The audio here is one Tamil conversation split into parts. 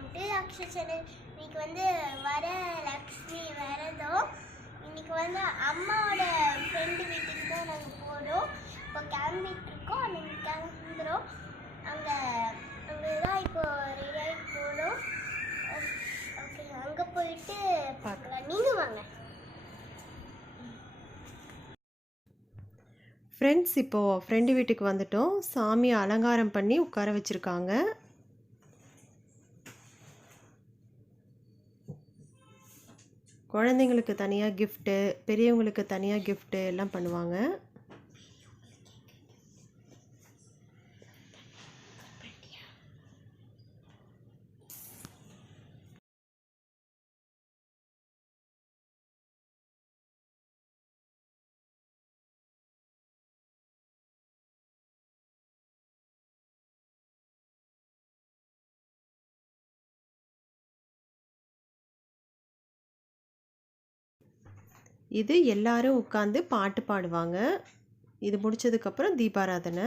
வெல்கம் டு அக்ஷய சேனல் இன்னைக்கு வந்து வர லக்ஷ்மி விரதம். இன்னைக்கு வந்து அம்மாவோட ஃப்ரெண்டு வீட்டுக்கு தான் நாங்கள் போகிறோம் இப்போ கிளம்பிட்டு இருக்கோம். அன்னைக்கு கிளம்புறோம். அங்கே அங்கே தான் இப்போ ரெடியாகி போகிறோம் ஓகே அங்கே போயிட்டு பார்க்கலாம். நீங்கள் வாங்க. ஃப்ரெண்ட்ஸ் இப்போது ஃப்ரெண்டு வீட்டுக்கு வந்துட்டோம். சாமி அலங்காரம் பண்ணி உட்கார வச்சுருக்காங்க. குழந்தைங்களுக்கு தனியாக கிஃப்ட்டு பெரியவங்களுக்கு தனியாக கிஃப்ட்டு எல்லாம் பண்ணுவாங்க. இது எல்லாரும் உட்காந்து பாட்டு பாடுவாங்க. இது முடிச்சதுக்கப்புறம் தீபாராதனை.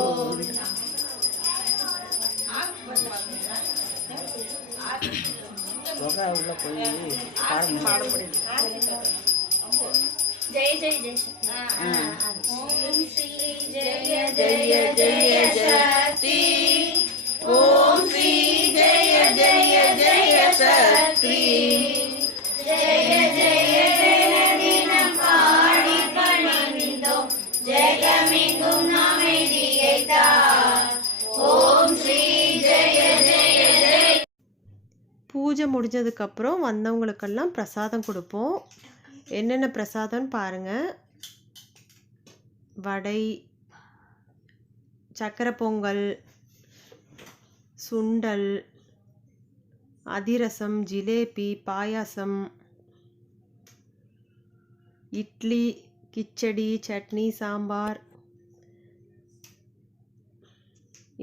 உள்ள போய் பாட முடியும் ஜெய ஜெய ஜெய ஓம் ஸ்ரீ ஜெய ஜெய ஜெய சக்தி. ஓம் ஸ்ரீ ஜெய ஜெய ஜெய சக்தி. பூஜை முடிஞ்சதுக்கப்புறம் வந்தவங்களுக்கெல்லாம் பிரசாதம் கொடுப்போம். என்னென்ன பிரசாதம்னு பாருங்கள் வடை சக்கரை பொங்கல் சுண்டல் அதிரசம் ஜிலேபி பாயாசம் இட்லி கிச்சடி சட்னி சாம்பார்.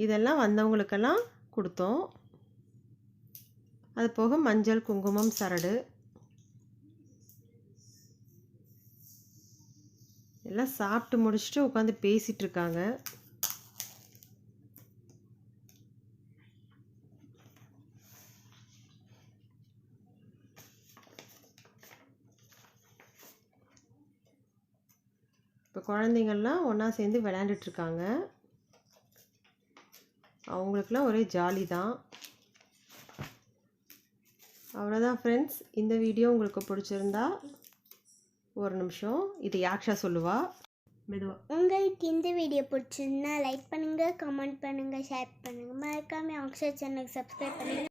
இதெல்லாம் வந்தவங்களுக்கெல்லாம் கொடுத்தோம். அது போக மஞ்சள் குங்குமம் சரடு. எல்லாம் சாப்பிட்டு முடிச்சுட்டு உட்காந்து பேசிகிட்டு இருக்காங்க. இப்போ குழந்தைங்கள்லாம் ஒன்றா சேர்ந்து விளையாண்டுட்டு இருக்காங்க. அவங்களுக்குலாம் ஒரே ஜாலி தான் அவ்வளோதான் ஃப்ரெண்ட்ஸ் இந்த வீடியோ உங்களுக்கு பிடிச்சிருந்தா ஒரு நிமிஷம் இது யாக்ஷா சொல்லுவா. மெதுவாக உங்களுக்கு இந்த வீடியோ பிடிச்சிருந்தா லைக் பண்ணுங்கள் கமெண்ட் பண்ணுங்கள் ஷேர் பண்ணுங்கள் மறக்காமல் யாக்ஷா சேனலுக்கு சப்ஸ்கிரைப் பண்ணுங்கள்